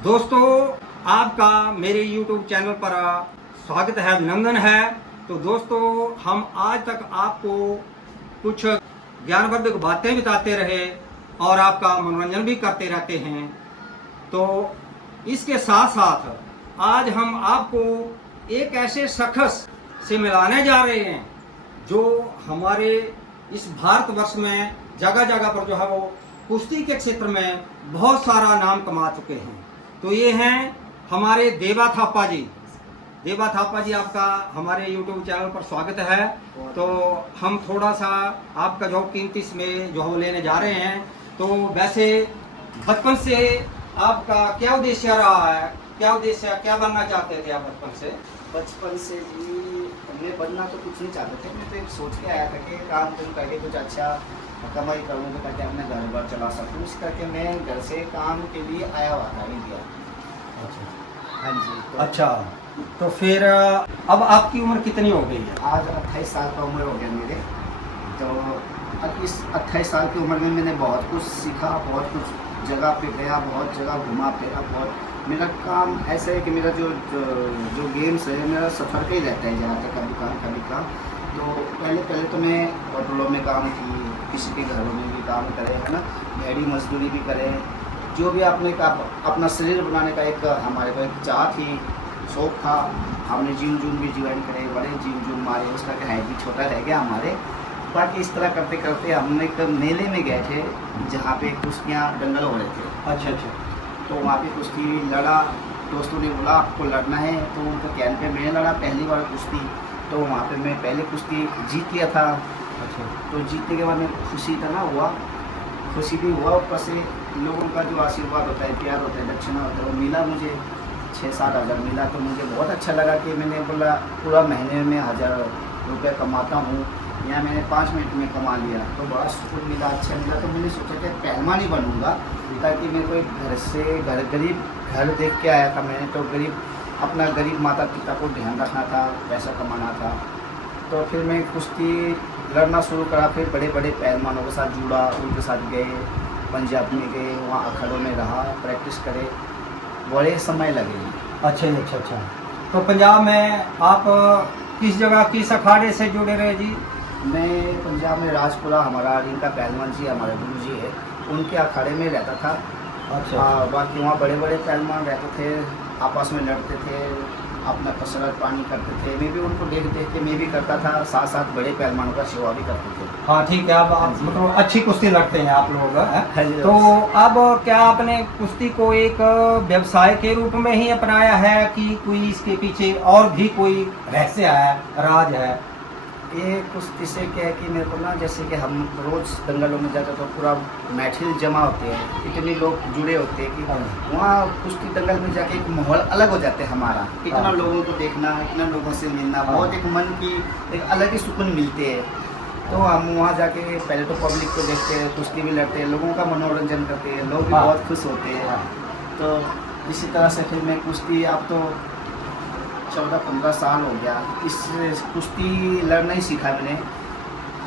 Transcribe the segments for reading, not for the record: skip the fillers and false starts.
दोस्तों, आपका मेरे YouTube चैनल पर स्वागत है, अभिनंदन है। तो दोस्तों, हम आज तक आपको कुछ ज्ञानवर्धक बातें बताते रहे और आपका मनोरंजन भी करते रहते हैं। तो इसके साथ साथ आज हम आपको एक ऐसे शख्स से मिलाने जा रहे हैं जो हमारे इस भारतवर्ष में जगह जगह पर जो है वो कुश्ती के क्षेत्र में बहुत सारा नाम कमा चुके हैं। तो ये हैं हमारे देवा थापा जी। देवा थापा जी, आपका हमारे YouTube चैनल पर स्वागत है। तो हम थोड़ा सा आपका जो कीमती में जो हम लेने जा रहे हैं, तो वैसे बचपन से आपका क्या उद्देश्य रहा है? क्या बनना चाहते थे आप बचपन से? बचपन से जी हमने बनना तो कुछ नहीं चाहते थे। मैं तो एक सोच के आया था कि काम करके कुछ अच्छा कमाई करूँगा ताकि अपने घर बार चला सकूँ। इस करके मैं घर से काम के लिए आया हुआ था इंडिया। अच्छा, हाँ जी। अच्छा, तो फिर अब आपकी उम्र कितनी हो गई है? आज 28 साल का उम्र हो गया मेरे। तो अब इस 28 साल की उम्र में मैंने बहुत कुछ सीखा, बहुत कुछ जगह पे गया, बहुत जगह घुमा फिरा। बहुत मेरा काम ऐसा है कि मेरा जो गेम्स है मेरा सफ़र का ही रहता है, जहाँ तक कभी कहाँ। तो पहले तो मैं होटलों में काम की, किसी के घरों में भी काम करे, है ना, दिहाड़ी मजदूरी भी करे। जो भी आपने अपना शरीर बनाने का एक हमारे को एक चाह थी, शौक था। हमने जिम जूम भी ज्वाइन करे, बड़े जिम जूम मारे, उसका क्या है भी छोटा रह गया हमारे। बाकी इस तरह करते करते हमने एक मेले में गए थे जहाँ पे कुश्तियाँ दंगल हो रहे थे। अच्छा अच्छा। तो वहाँ पे कुश्ती लड़ा। दोस्तों ने बोला आपको लड़ना है, तो उनका कहने पे मैं लड़ा पहली बार कुश्ती। तो वहाँ पे मैं पहले कुश्ती जीत लिया था। अच्छा, तो जीतने के बाद में खुशी था ना, खुशी भी हुआ। ऊपर से लोगों का जो आशीर्वाद होता है, प्यार होता है, दक्षिणा होता है, वो मिला मुझे। 6-7 हज़ार मिला। तो मुझे बहुत अच्छा लगा कि मैंने बोला पूरा महीने में 1000 रुपये कमाता हूँ, यहाँ मैंने 5 मिनट में कमा लिया। तो बड़ा सुकून मिला, अच्छा मिला। तो मैंने सोचा कि पहलवान ही बनूँगा, ताकि मेरे को एक गरीब घर देख के आया था मैंने। तो अपना गरीब माता पिता को ध्यान रखना था, पैसा कमाना था। तो फिर मैं कुश्ती लड़ना शुरू करा। फिर बड़े बड़े पहलवानों के साथ जुड़ा, उनके साथ गए, पंजाब में गए, वहाँ अखाड़ों में रहा, प्रैक्टिस करे, बड़े समय लगे। अच्छा जी, अच्छा। तो पंजाब में आप किस जगह किस अखाड़े से जुड़े रहे जी? मैं पंजाब में राजपुरा, हमारा रिंका पहलवान जी हमारे गुरु जी है, उनके अखाड़े में रहता था। अच्छा। बाकी वहाँ बड़े बड़े पहलवान रहते थे, आपस में लड़ते थे, अपना कसरत पानी करते थे। मैं भी उनको देख के मैं भी करता था, साथ साथ बड़े पहलवानों का सेवा भी करते थे। हाँ ठीक है। आप मतलब अच्छी कुश्ती लड़ते हैं आप लोग, हाँ जी। तो अब क्या आपने कुश्ती को एक व्यवसाय के रूप में ही अपनाया है कि कोई इसके पीछे और भी कोई रहस्य है, राज है? ये कुश्ती से क्या है कि मेरे को ना, जैसे कि हम रोज़ दंगलों में जाते तो पूरा महफिल जमा होते हैं, इतने लोग जुड़े होते हैं कि वहाँ कुश्ती दंगल में जाके एक माहौल अलग हो जाता है हमारा। इतना लोगों को देखना, इतना लोगों से मिलना, बहुत एक मन की एक अलग ही सुकून मिलते हैं। तो हम वहाँ जाके पहले तो पब्लिक को देखते हैं, कुश्ती भी लड़ते हैं, लोगों का मनोरंजन करते हैं, लोग भी बहुत खुश होते हैं। तो इसी तरह से फिर मैं कुश्ती, अब तो 14-15 साल हो गया इस कुश्ती लड़ना ही सीखा मैंने।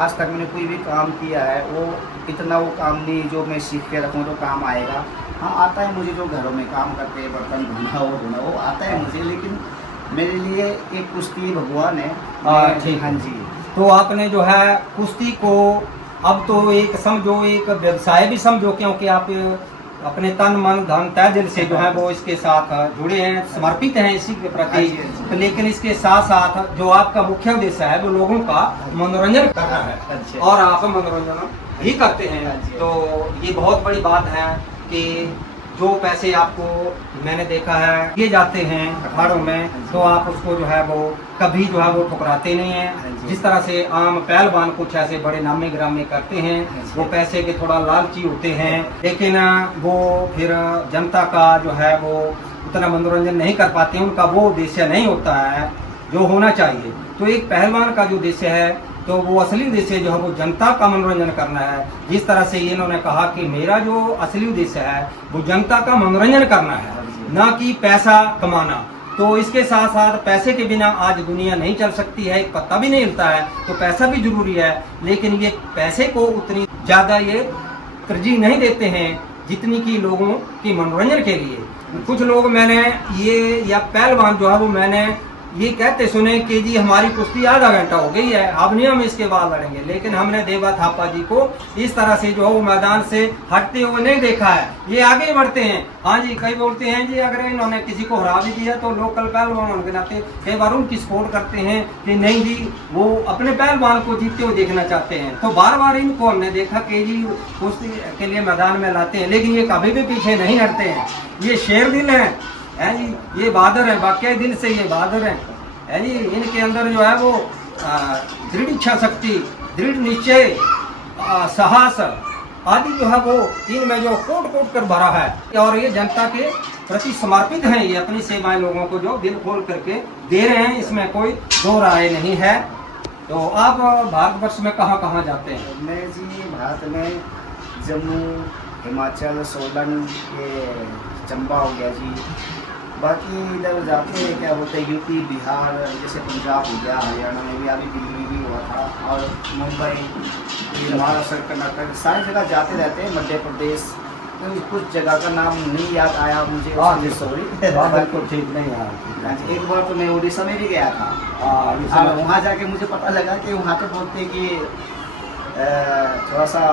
आज तक मैंने कोई भी काम किया है वो इतना वो काम नहीं जो मैं सीख के रखूँ तो काम आएगा। हाँ, आता है मुझे, जो घरों में काम करते हैं, बर्तन धोना वो आता है मुझे, लेकिन मेरे लिए एक कुश्ती भगवान है। ठीक। हाँ जी। तो आपने जो है कुश्ती को अब तो एक समझो, एक व्यवसाय भी समझो, क्योंकि आप अपने तन मन धन तय दिल से जो है वो इसके साथ जुड़े हैं, समर्पित हैं इसी के प्रति। तो लेकिन इसके साथ साथ जो आपका मुख्य उद्देश्य है वो लोगों का मनोरंजन करना है, और आप मनोरंजन ही करते हैं। तो ये बहुत बड़ी बात है कि जो पैसे आपको मैंने देखा है दिए जाते हैं अखाड़ों में, तो आप उसको जो है वो कभी जो है वो ठुकराते नहीं हैं। जिस तरह से आम पहलवान कुछ ऐसे बड़े नामे ग्रामे करते हैं, वो पैसे के थोड़ा लालची होते हैं, लेकिन वो फिर जनता का जो है वो उतना मनोरंजन नहीं कर पाते हैं। उनका वो उद्देश्य नहीं होता है जो होना चाहिए। तो एक पहलवान का जो उद्देश्य है, तो वो असली उद्देश्य जो है वो जनता का मनोरंजन करना है। जिस तरह से इन्होंने कहा कि मेरा जो असली उद्देश्य है वो जनता का मनोरंजन करना है, ना कि पैसा कमाना। तो इसके साथ साथ पैसे के बिना आज दुनिया नहीं चल सकती है, एक पत्ता भी नहीं हिलता है। तो पैसा भी जरूरी है, लेकिन ये पैसे को उतनी ज़्यादा ये तरजीह नहीं देते हैं जितनी की लोगों की मनोरंजन के लिए। कुछ लोग मैंने ये या पहलवान जो है वो मैंने ये कहते सुने कि जी हमारी कुश्ती आधा घंटा हो गई है, अब नहीं हम इसके बाद लड़ेंगे। लेकिन हमने देवा थापा जी को इस तरह से जो है वो मैदान से हटते हुए नहीं देखा है, ये आगे बढ़ते हैं। हाँ जी, कई बोलते हैं जी अगर इन्होंने किसी को हरा भी दिया तो लोकल पहलवान के नाते कई बार उनकी सपोर्ट करते हैं कि नहीं जी वो अपने पहलवान को जीतते हुए देखना चाहते हैं। तो बार बार इनको हमने देखा कि जी कुश्ती के लिए मैदान में लाते हैं, लेकिन ये कभी भी पीछे नहीं हटते हैं। ये शेर दिल है जी, ये बहादुर है, वाकई दिल से ये बहादुर है जी। इनके अंदर जो है वो दृढ़ इच्छा शक्ति, दृढ़ निश्चय, साहस आदि जो है वो इनमें जो कोट कोट कर भरा है, और ये जनता के प्रति समर्पित हैं। ये अपनी सेवाएं लोगों को जो दिल खोल करके दे रहे हैं, इसमें कोई दो राय नहीं है। तो आप भारतवर्ष में कहाँ कहाँ जाते हैं? मैं जी भारत में जम्मू, हिमाचल, सोलन, ये चंबा हो गया जी, बाकी इधर जाते हैं क्या बोलते हैं यूपी, बिहार, जैसे पंजाब हो गया, हरियाणा में भी, अभी दिल्ली भी हुआ था, और मुंबई, महाराष्ट्र, कर्नाटक, सारी जगह जाते रहते हैं, मध्य प्रदेश। तो कुछ जगह का नाम नहीं याद आया मुझे, सॉरी। बिल्कुल ठीक नहीं यार। एक बार तो मैं उड़ीसा में भी गया था, वहाँ जाके मुझे पता लगा कि वहाँ तो बोलते हैं कि थोड़ा सा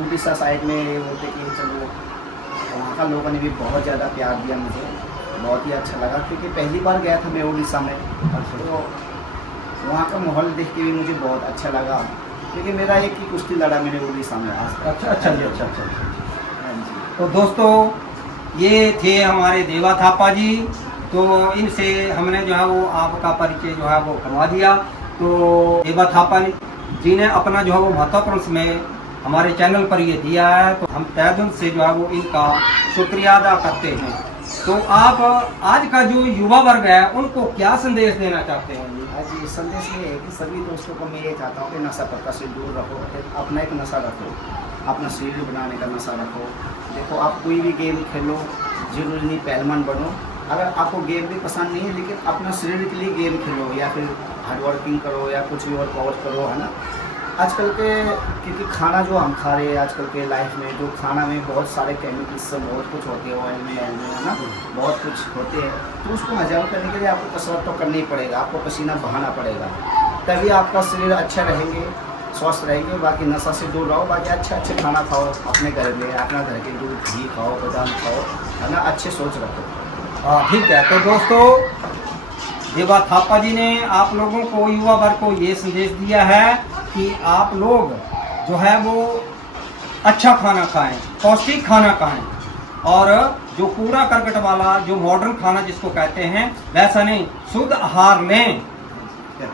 उड़ीसा साइड में ये बोलते कि चलो, वहाँ का लोगों ने भी बहुत ज़्यादा प्यार दिया मुझे, बहुत ही अच्छा लगा, क्योंकि पहली बार गया था मैं उड़ीसा में। तो वहाँ का माहौल देख के भी मुझे बहुत अच्छा लगा, क्योंकि मेरा एक ही कुश्ती लड़ा मैंने उड़ीसा में आज तक। अच्छा जी, अच्छा। हाँ जी। तो दोस्तों ये थे हमारे देवा थापा जी। तो इनसे हमने जो है वो आपका परिचय जो है वो करवा दिया। तो देवा थापा जी ने अपना जो है वो महत्वपूर्ण समय हमारे चैनल पर ये दिया है, तो हम तहे दिल से जो है वो इनका शुक्रिया अदा करते हैं। तो आप आज का जो युवा वर्ग है उनको क्या संदेश देना चाहते हैं? आज ये संदेश ये है कि सभी दोस्तों को मैं ये चाहता हूँ कि नशा पत्ता से दूर रहो, अपना एक नशा रखो, अपना शरीर बनाने का नशा रखो। देखो, आप कोई भी गेम खेलो, जरूरी नहीं पहलवान बनो। अगर आपको गेम भी पसंद नहीं है, लेकिन अपना शरीर के लिए गेम खेलो, या फिर हार्ड वर्किंग करो, या कुछ भी वर्कआउट करो, है ना। आजकल के क्योंकि खाना जो हम खा रहे हैं आजकल के लाइफ में, जो खाना में बहुत सारे केमिकल्स बहुत कुछ होते हैं, ऑयल में है ना, बहुत कुछ होते हैं। तो उसको हजम करने के लिए आपको कसरत तो करनी पड़ेगा, आपको पसीना बहाना पड़ेगा, तभी आपका शरीर अच्छा रहेंगे, स्वस्थ रहेंगे। बाकी नशा से दूर रहो, बाकी अच्छे खाना खाओ अपने घर में, अपना घर के दूध घी खाओ, बादाम खाओ, है ना, अच्छे सोच रखो। हाँ ठीक है। तो दोस्तों देवा थापा जी ने आप लोगों को, युवा वर्ग को ये संदेश दिया है कि आप लोग जो है वो अच्छा खाना खाएं, पौष्टिक खाना खाएं, और जो कूड़ा करकट वाला जो मॉडर्न खाना जिसको कहते हैं वैसा नहीं, शुद्ध आहार लें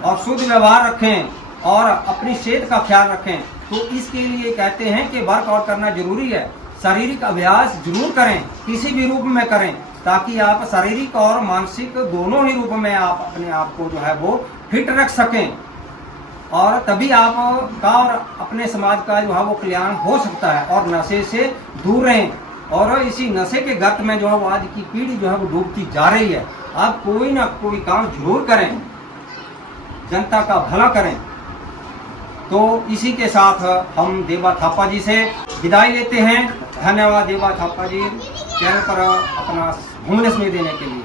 और शुद्ध व्यवहार रखें और अपनी सेहत का ख्याल रखें। तो इसके लिए कहते हैं कि वर्कआउट करना जरूरी है, शारीरिक अभ्यास जरूर करें, किसी भी रूप में करें, ताकि आप शारीरिक और मानसिक दोनों ही रूप में आप अपने आप को जो है वो फिट रख सकें, और तभी आप का और अपने समाज का जो है वो कल्याण हो सकता है। और नशे से दूर रहें, और इसी नशे के गर्त में जो है वो आज की पीढ़ी जो है वो डूबती जा रही है। आप कोई ना कोई काम जरूर करें, जनता का भला करें। तो इसी के साथ हम देवा थापा जी से विदाई लेते हैं। धन्यवाद देवा थापा जी, चैनल पर अपना घूमने समय देने के लिए।